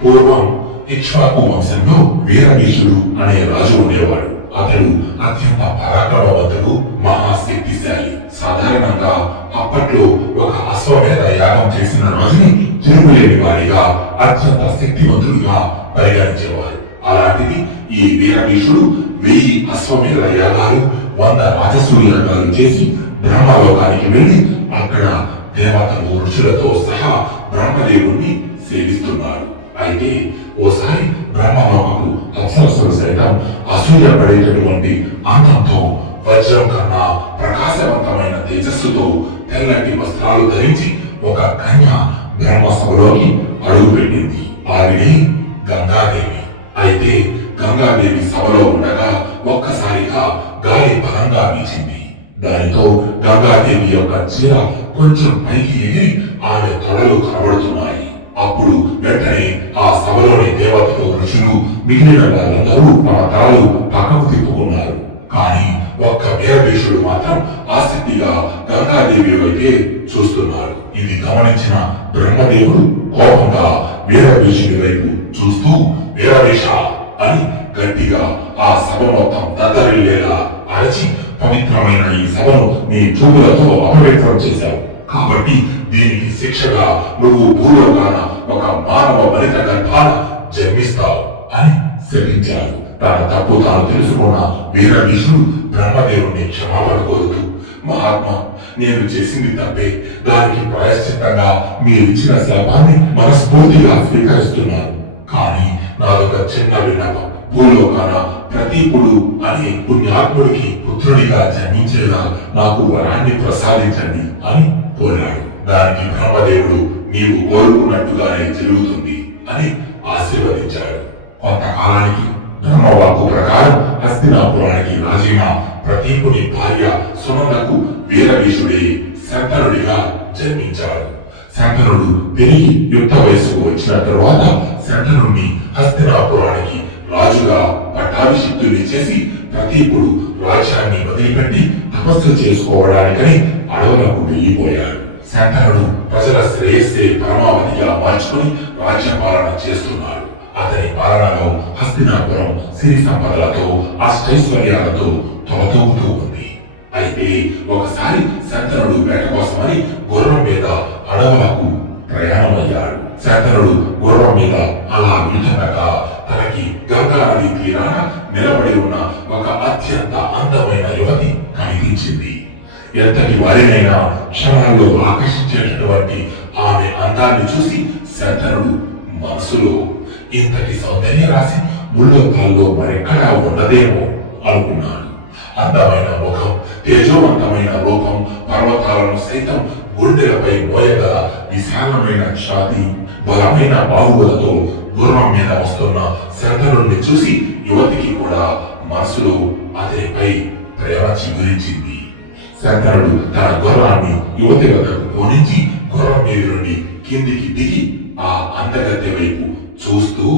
పూర్వం ఇక్ష్వాకు వంశంలో వీరభీషుడు అనే రాజు ఉండేవాడు. అతడు అత్యంత పరాక్రమవంతుడు, మహాశక్తిశాలి. సాధారణంగా అప్పట్లో ఒక అశ్వమేధ యాగం చేసిన రాజుని తిరుగులేని వాడిగా, అత్యంత శక్తివంతుడిగా పరిగణించేవారు. అలాంటిది ఈ వీరభీషుడు 1000 అశ్వమేధ యాగాలు, 100 రాజసూయ యాగాలు చేసి బ్రహ్మలోకానికి వెళ్లి అక్కడ దేవతలు ఋషులతో సహా బ్రహ్మదేవుణ్ణి సేవిస్తున్నాడు. అయితే ఓసారి బ్రహ్మలోకకు అప్సరసులు సైతం అసూయ పడేటటువంటి అందంతో, వజ్రం కన్నా ప్రకాశవంతమైన తేజస్సుతో తెల్లటి వస్త్రాలు ధరించి ఒక కన్య బ్రహ్మసభలోకి అడుగుపెట్టింది. ఆవిడే గంగాదేవి. అయితే గంగాదేవి సభలో ఉండగా ఒక్కసారిగా గాలి బలంగా వీచింది. దానితో గంగాదేవి యొక్క చీర కొంచెం పైకి ఎగిరి ఆమె తొడలు కనబడుతున్నాయి. అప్పుడు వెంటనే ఆ సభలోని దేవతలు, ఋషులు, మిగిలిన వాళ్ళందరూ తమ తలలు పక్కకు తిప్పుకున్నారు. కానీ ఒక్క వీరభీషుడు మాత్రం ఆసక్తిగా గంగాదేవి వైపే చూస్తున్నాడు. ఇది గమనించిన బ్రహ్మదేవుడు కోపంగా వీరభీషుడి వైపు చూస్తూ, వీరభీష అని గట్టిగా ఆ సభ మొత్తం దద్దరిల్లేలా అరచి, పవిత్రమైన ఈ సభను నీ చూపులతో అపవిత్రం చేశావు. కాబట్టి దీనికి శిక్షగా నువ్వు భూలోకాన ఒక మానవ వనిత గర్భాన జన్మిస్తావు అని శపించాడు. తన తప్పు తాను తెలుసుకున్న వీరభీషుడు బ్రహ్మదేవుని క్షమాపణ కోరుతూ, మహాత్మా, నేను చేసింది తప్పే. దానికి ప్రాయశ్చిత్తంగా మీరిచ్చిన శాపాన్ని మనస్ఫూర్తిగా స్వీకరిస్తున్నాను. కానీ నాదొక చిన్న విన్నపం. భూలోకాన ప్రతీపుడు అనే పుణ్యాత్ముడికి పుత్రుడిగా జన్మించేలా నాకు వరాన్ని ప్రసాదించండి అని కోరాడు. దానికి బ్రహ్మదేవుడు, నీవు కోరుకున్నట్టుగానే జరుగుతుంది అని ఆశీర్వదించాడు. కొంతకాలానికి బ్రహ్మవాక్కు ప్రకారం హస్తినాపురానికి రాజైన ప్రతీపుని భార్య సునందకు వీరభీషుడే శంతనుడిగా జన్మించాడు. శంతనుడు పెరిగి యుక్త వయసుకు వచ్చిన తరువాత శంతనుడిని హస్తినాపురానికి రాజుగా పట్టాభిషిక్తుని చేసి ప్రతీపుడు రాజ్యాన్ని వదిలిపెట్టి తపస్సు చేసుకోవడానికని అడవులకు వెళ్లిపోయాడు. శంతనుడు ప్రజల శ్రేయస్సే పరమావధిగా మార్చుకుని రాజ్యపాలన చేస్తున్నాడు. అతని పాలనలో హస్తినాపురం సిరి సంపదలతో, అష్టైశ్వర్యాలతో తొలతూగుతూ ఉంది. అయితే ఒకసారి శంతనుడు వేట కోసమని గుర్రం మీద అడవులకు ప్రయాణమయ్యాడు. శంతనుడు గుర్రం మీద అలా వెళ్తుండగా తనకి గంగా నది తీరాన నిలబడి ఉన్న ఒక అత్యంత అందమైన యువతి కనిపించింది. ఎంతటి వారినైనా క్షణాల్లో ఆకర్షించేటటువంటి ఆమె అందాన్ని చూసి శంతనుడు మనసులో, ఇంతటి సౌందర్య రాశి ముల్లోకాల్లో మరెక్కడా ఉండదేమో అనుకున్నాడు. అందమైన ముఖం, తేజోవంతమైన రూపం, పర్వతాలను సైతం గుండెలపై మోయగల విశాలమైన ఛాతీ, బలమైన బాహువులతో గుర్రం మీద వస్తున్న శంతనుడిని చూసి యువతికి కూడా మనసులో అతనిపై ప్రేమ చిగురించింది. శంతనుడు తన గుర్రాన్ని యువతి వద్దకు పోనించి గుర్రం మీద నుండి కిందికి దిగి ఆ అందగత్తె వైపు చూస్తూ,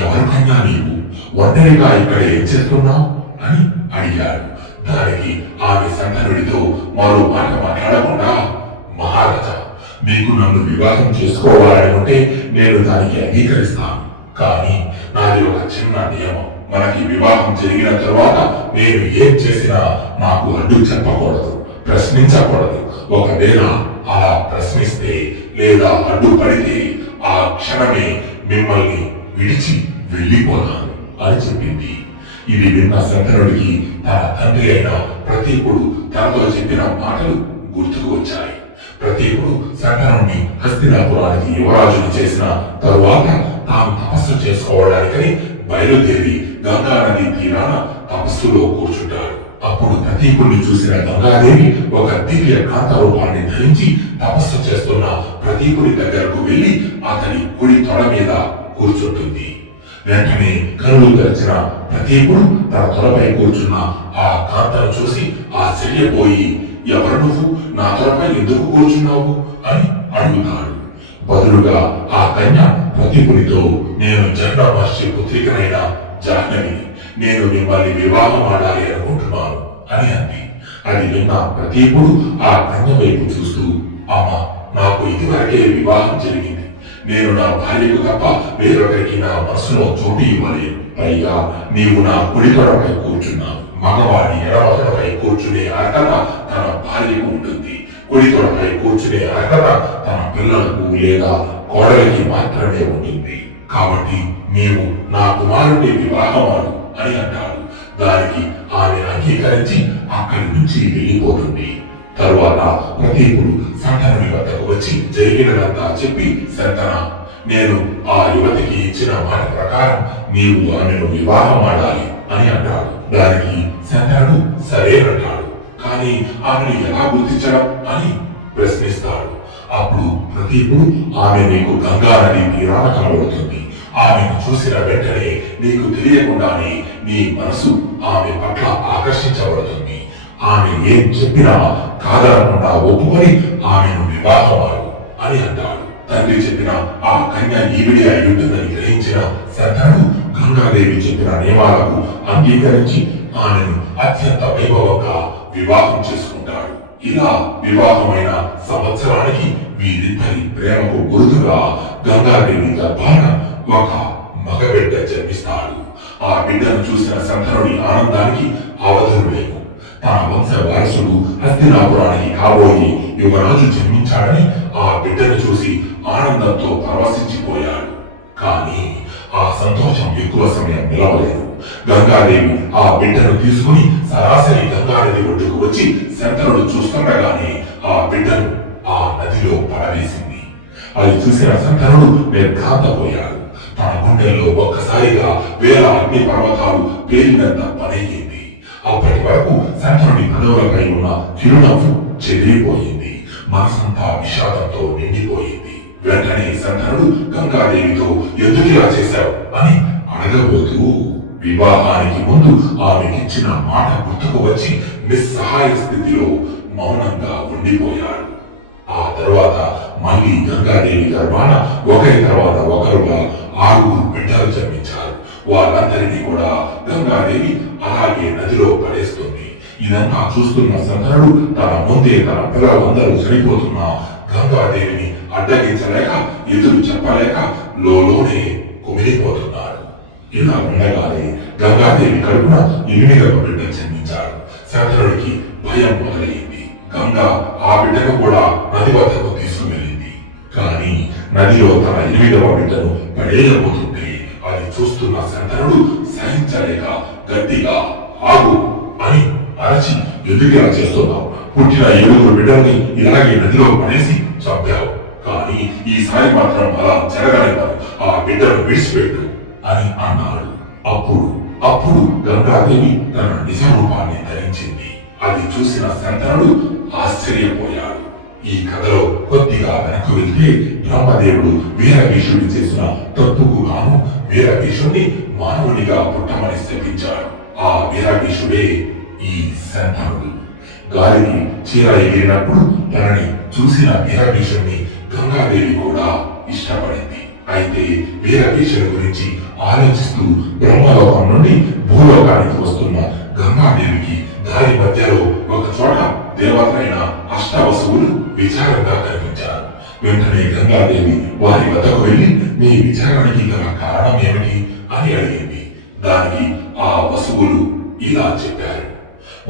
ఎవరు కన్నా నీవు ఒంటరిగా ఇక్కడ ఏం చేస్తున్నావు అని అడిగాడు. దానికి ఆమె శంతనుడితో మరో మాట మాట్లాడకుండా, మహారాజా, మీకు నన్ను వివాహం చేసుకోవాలనుకుంటే నేను దానికి అంగీకరిస్తాను. కానీ నాది ఒక చిన్న నియమం. మనకి వివాహం జరిగిన తరువాత నేను ఏం చేసినా నాకు అడ్డు చెప్పకూడదు, ప్రశ్నించకూడదు. ఒకవేళ అలా ప్రశ్నిస్తే లేదా అడ్డుపడితే ఆ క్షణమే మిమ్మల్ని విడిచి వెళ్ళిపోతాను అని చెప్పింది. ఇది విన్న శంకరుడికి తన తండ్రి అయిన ప్రతీపుడు తనతో చెప్పిన మాటలు గుర్తుకు వచ్చాయి. ప్రతీపుడు శంకరుణ్ణి హస్తినాపురానికి యువరాజుని చేసిన తరువాత తాను తపస్సు చేసుకోవడానికని బయలుదేరి గంగా నది తీరాన తపస్సులో కూర్చుంటాడు. అప్పుడు ప్రతీపుడిని చూసిన గంగాదేవి ఒక దివ్య కాంత రూపాన్ని ధరించి తపస్సు చేస్తున్న ప్రతీపుడి దగ్గరకు వెళ్లి అతని కుడి తొడ మీద కూర్చుంటుంది. వెంటనే కనులు తెరిచిన ప్రతీపుడు తన తొడపై కూర్చున్న ఆ కాంతను చూసి ఆశ్చర్యపోయి, ఎవరు నువ్వు, నా తొడపై ఎందుకు కూర్చున్నావు అని అడుగుతాడు. బదులుగా ఆ కన్య ప్రతీపుడితో, నేను జండా మహర్షి పుత్రికనైన జాహ్నవి, నేను మిమ్మల్ని వివాహం ఆడాలి అనుకుంటున్నాను అని అంది. అది విన్న ప్రతీపుడు ఆ కన్య వైపు చూస్తూ, అమ్మ, నాకు ఇదివరకే వివాహం జరిగింది. నేను నా భార్యకు తప్ప వేరొకరికి నా మనసులో చోటు ఇవ్వలేను. పైగా నీవు నా కుడి తొడపై కూర్చున్నావు. మగవాడి ఎడమ తొడపై కూర్చునే అర్హత తన భార్యకు ఉంటుంది. కుడి తొడపై కూర్చునే అర్హత తన పిల్లలకు లేదా కోడలికి మాత్రమే ఉంటుంది. కాబట్టి నీవు నా కుమారుడిని వివాహమాడు అని అంటాడు. దానికి ఆమె అంగీకరించి అక్కడి నుంచి వెళ్ళిపోతుంది. తరువాత ప్రతీకుడు సంతనుడి వద్దకు వచ్చి జరిగినదంతా చెప్పి, సంతన, నేను ఆ యువతికి ఇచ్చిన మాట ప్రకారం నీవు ఆమెను వివాహమాడాలి అని అంటాడు. దానికి సంతనుడు సరేనంటాడు. కానీ ఆమెను ఎలా గుర్తించడం అని ప్రశ్నిస్తాడు. అప్పుడు ప్రతీకుడు, ఆమె నీకు గంగా నది తీరాన కనబడుతుంది. ఆమెను చూసిన వెంటనే నీకు తెలియకుండానే నీ మనసు ఆమె పట్ల ఆకర్షించబడుతుంది. ఆమె ఏం చెప్పినా కాదనకుండా ఒప్పుకొని ఆమెను వివాహమాడు అని అంటాడు. తండ్రి చెప్పిన ఆ కన్య ఈవిడి అయి ఉంటుందని గ్రహించిన సంతనుడు గంగాదేవి చెప్పిన నియమాలకు అంగీకరించి ఆమెను అత్యంత వైభవంగా వివాహం చేసుకుంటాడు. ఇలా వివాహమైన సంవత్సరానికి వీరిద్దరి ప్రేమకు గుర్తుగా గంగాదేవి గర్భాన ఒక మగబిడ్డ జన్మిస్తాడు. ఆ బిడ్డను చూసిన సంతనుడి ఆనందానికి అవధులు లేవు. తన వంశ వారసుడు హస్తినాపురానికి కాబోయే యువరాజు జన్మించాడని ఆ బిడ్డను చూసి ఆనందంతో పరవశించిపోయాడు. కానీ ఆ సంతోషం ఎక్కువ సమయం నిలవలేదు. గంగాదేవి ఆ బిడ్డను తీసుకుని సరాసరి గంగానది ఒడ్డుకు వచ్చి శంతనుడు చూస్తుండగానే ఆ బిడ్డను ఆ నదిలో పడవేసింది. అది చూసిన శంతనుడు నిర్ఘాంతపోయాడు. తన గుండెల్లో ఒక్కసారిగా వేల అగ్ని పర్వతాలు పేలినంత పనయ్యింది. అప్పటి వరకు శంతనుడి పదవులపై ఉన్న చిరునవ్వు చెదిరిపోయింది. మనసంతా విషాదంతో నిండిపోయింది. వెంటనే శంతనుడు గంగాదేవితో ఎందుకిలా చేశావు అని అడగబోతూ వివాహానికి ముందు ఆమెకిచ్చిన మాట గుర్తుకు వచ్చి నిస్సహాయ స్థితిలో మౌనంగా ఉండిపోయాడు. ఆ తరువాత మళ్ళీ గంగాదేవి గర్భాన ఒకరి తర్వాత ఒకరుగా 6 బిడ్డలు జన్మించారు. వాళ్ళందరినీ కూడా గంగాదేవి అలాగే నదిలో పడేస్తుంది. ఇదంతా చూస్తున్న శంకరుడు తన ముందే తన పిల్లలందరూ చనిపోతున్న గంగాదేవిని అడ్డగించలేక ఎదురు చెప్పలేక లోనే కుమిలిపోతున్నాడు. ఇలా ఉండగానే గంగాదేవి కడుపున 8వ బిడ్డ జన్మించాడు. శంకరుడికి భయం మొదలైంది. గంగా ఆ బిడ్డను కూడా నది వద్దకు తీసుకువెళ్ళింది. కానీ నదిలో తన 8వ బిడ్డను పడేయబోతుంటే అది చూస్తున్న శంకరుడు సహించలేక గట్టిగా ఆగు అని అరచి, ఎందుకు చేస్తున్నావు? పుట్టిన 7 బిడ్డల్ని ఇలాగే నదిలో పడేసి చంపావు. కానీ ఈసారి మాత్రం అలా జరగలేదు. ఆ బిడ్డను విడిచిపెట్టు అని అన్నాడు. అప్పుడు గంగాదేవి తన నిజ రూపాన్ని ధరించింది. అది చూసిన శంతనుడు ఆశ్చర్యపోయాడు. ఈ కథలో కొద్దిగా వెనక్కు వెళ్తే బ్రహ్మదేవుడు వీరభీషుడు చేసిన తప్పుకు గాను వీరభీషుడిని మానవునిగా పుట్టమని శపించాడు. ఆ వీరభీషుడే ఈ శంతనుడు. గాలికి చీర ఎగిరినప్పుడు తనని చూసిన వీరభీషుడిని గంగాదేవి కూడా ఇష్టపడింది. అయితే వీరభీషుడి గురించి ఆలోచిస్తూ బ్రహ్మలోకం నుండి భూలోకానికి వస్తున్న గంగాదేవికి దారి మధ్యలో ఒక చోట దేవతలైన అష్టవసువులు విచారంగా కనిపించారు. వెంటనే గంగాదేవి వారి వద్దకు వెళ్లి, మీ విచారణకి గల కారణం ఏమిటి అని అడిగింది. దానికి ఆ వసువులు ఇలా చెప్పారు.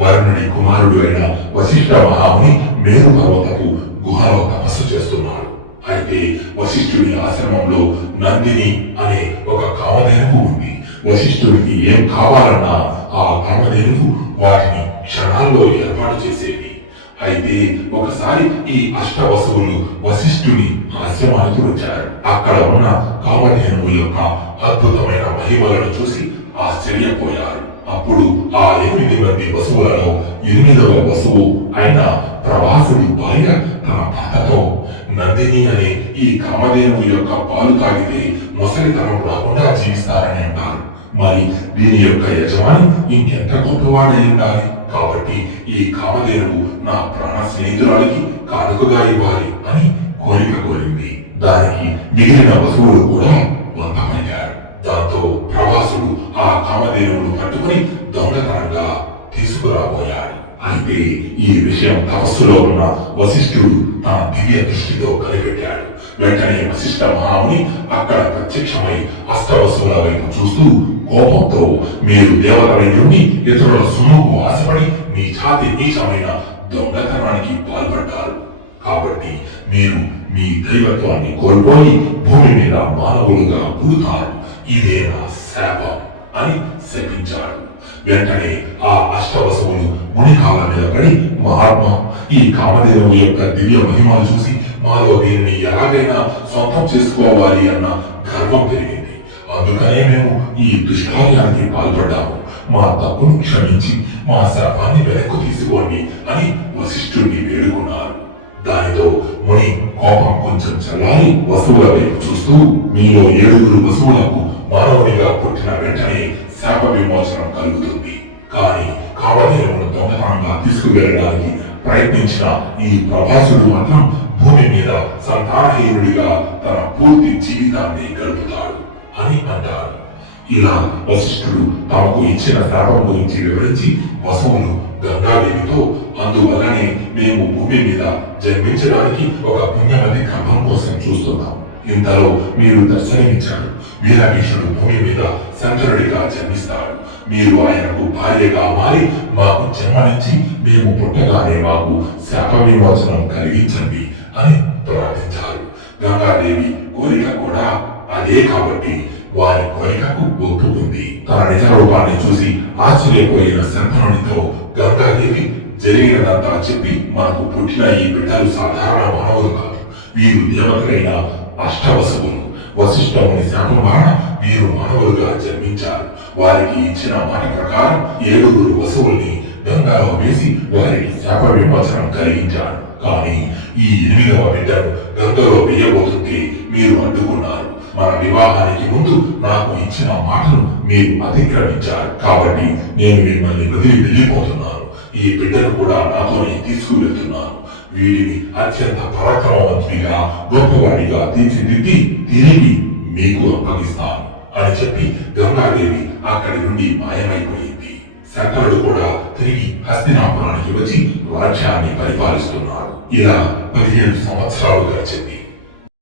వరుణుడి కుమారుడు అయిన వశిష్ఠ మహాముని మేరు పర్వతపు గుహలో తపస్సు చేస్తున్నాడు. అయితే వశిష్ఠుడి ఆశ్రమంలో నందిని అనే ఒక కామధేనువు ఉంది. వశిష్ఠుడికి ఏం కావాలన్నా ఆ కామధేనువు వాటిని క్షణాల్లో ఏర్పాటు చేసేది. అయితే ఒకసారి ఈ అష్టవసువులు వశిష్ఠుని ఆశ్రమానికి వచ్చారు. అక్కడ ఉన్న కామధేనువు యొక్క అద్భుతమైన మహిమలను చూసి ఆశ్చర్యపోయారు. అప్పుడు ఆ 8 మంది వసువులలో 8వ వసువు అయిన ప్రవాసుడి భార్య తన భర్తతో, నందిని అనే ఈ కామధేనువు యొక్క పాలు తాగితే మొసలితనం రాకుండా జీవిస్తారని అంటారు. మరి దీని యొక్క యజమాని ఇంకెంత గొప్పవాడై ఉండాలి. కాబట్టి ఈ కామధేనువు నా ప్రాణ స్నేహితురాలికి కానుకగా ఇవ్వాలి అని కోరిక కోరింది. దానికి మిగిలిన వసువులు కూడా వంతమయ్యారు. దాంతో ప్రవాసుడు ఆ కామధేనువును పట్టుకుని దొంగతనంగా తీసుకురాబోయాడు. అయితే ఈ విషయం తపస్సులో ఉన్న వశిష్ఠుడు తన దివ్య దృష్టితో కనిపెట్టాడు. వెంటనే వశిష్ఠ మహాముని అక్కడ ప్రత్యక్షమై అష్టవసువుల వైపు చూస్తూ కోపంతో, మీరు దేవతలై ఉండి ఇతరుల సొమ్ముకు ఆశపడి మీ ఛాతి నీచమైన దొంగతనానికి పాల్పడ్డారు. కాబట్టి మీరు మీ దైవత్వాన్ని కోల్పోయి భూమి మీద మానవులుగా పుడతారు. ఇదే నా శాపం అని శపించాడు. వెంటనే ఆ అష్టవసువులు మునికాల మీద పడి, మహాత్మా, ఈ కామదేవుని యొక్క దివ్య మహిమను చూసి మాలో దీనిని ఎలాగైనా సొంతం చేసుకోవాలి అన్న గర్వం పెరిగింది. అందుకనే మేము ఈ దుష్కార్యానికి పాల్పడ్డాము. మా తప్పును క్షమించి మా శాపాన్ని వెనక్కు తీసుకోండి అని వశిష్ఠుడిని వేడుకున్నారు. దానితో ముని కోపం కొంచెం చల్లారి వసువుల వైపు చూస్తూ, మీలో 7 వసువులకు మానవునిగా పుట్టిన వెంటనే శాప విమోచనం కలుగుతుంది. కానీ కామధేనువును దొంగతనంగా తీసుకువెళ్ళడానికి ప్రయత్నించిన ఈ ప్రభాసుడు మాత్రం భూమి మీద సంతానహీనుడిగా తన పూర్తి జీవితాన్ని గడుపుతాడు అని అంటారు. ఇలా వశిష్ఠుడు తమకు ఇచ్చిన శాపం గురించి వివరించి వసువులు గంగాదేవితో, అందువల్లనే మేము భూమి మీద జన్మించడానికి ఒక పుణ్యవతి గర్భం కోసం చూస్తున్నాం. ఇంతలో మీరు దర్శనమిచ్చారు. వీరభీషుడు భూమి మీద శంకరుడిగా జన్మిస్తాడు. మీరు ఆయనకు భార్యగా మారి మాకు జన్మనిచ్చి మేము పుట్టగానే మాకు శాప విమోచనం కలిగించండి అని ప్రార్థించారు. గంగాదేవి కోరిక కూడా అదే కాబట్టి వారి కోరికకు ఒప్పుకుంది. తన నిజ రూపాన్ని చూసి ఆశ్చర్యపోయిన శంకరునితో గంగాదేవి జరిగినదంతా చెప్పి, మనకు పుట్టిన ఈ బిడ్డలు సాధారణ మానవులు కాదు, వీరు దేవతలైన అష్టవసువులు. వశిష్ఠముని శాపం వలన వీరు మానవులుగా జన్మించారు. వారికి ఇచ్చిన మాట ప్రకారం 7 వసువుల్ని గంగాలో వేసి వారికి శాప విమోచనం కలిగించాడు. కానీ ఈ 8వ బిడ్డను గంగలో వేయబోతుంటే మీరు అడ్డుకున్నారు. మన వివాహానికి ముందు నాకు ఇచ్చిన మాటను మీరు అతిక్రమించారు. కాబట్టి నేను మిమ్మల్ని వదిలి వెళ్ళిపోతున్నాను. ఈ బిడ్డను కూడా నాతోనే తీసుకువెళ్తున్నాను. వీడిని అత్యంత పరాక్రమవంతుడిగా గొప్పవాడిగా తీర్చిదిద్ది తిరిగి మీకు అప్పగిస్తాను అని చెప్పి గంగాదేవి అక్కడి నుండి మాయమైపోయింది. శంకరుడు కూడా తిరిగి హస్తినాపురానికి వచ్చి రాజ్యాన్ని పరిపాలిస్తున్నాడు. ఇలా 15 సంవత్సరాలు గడిచింది.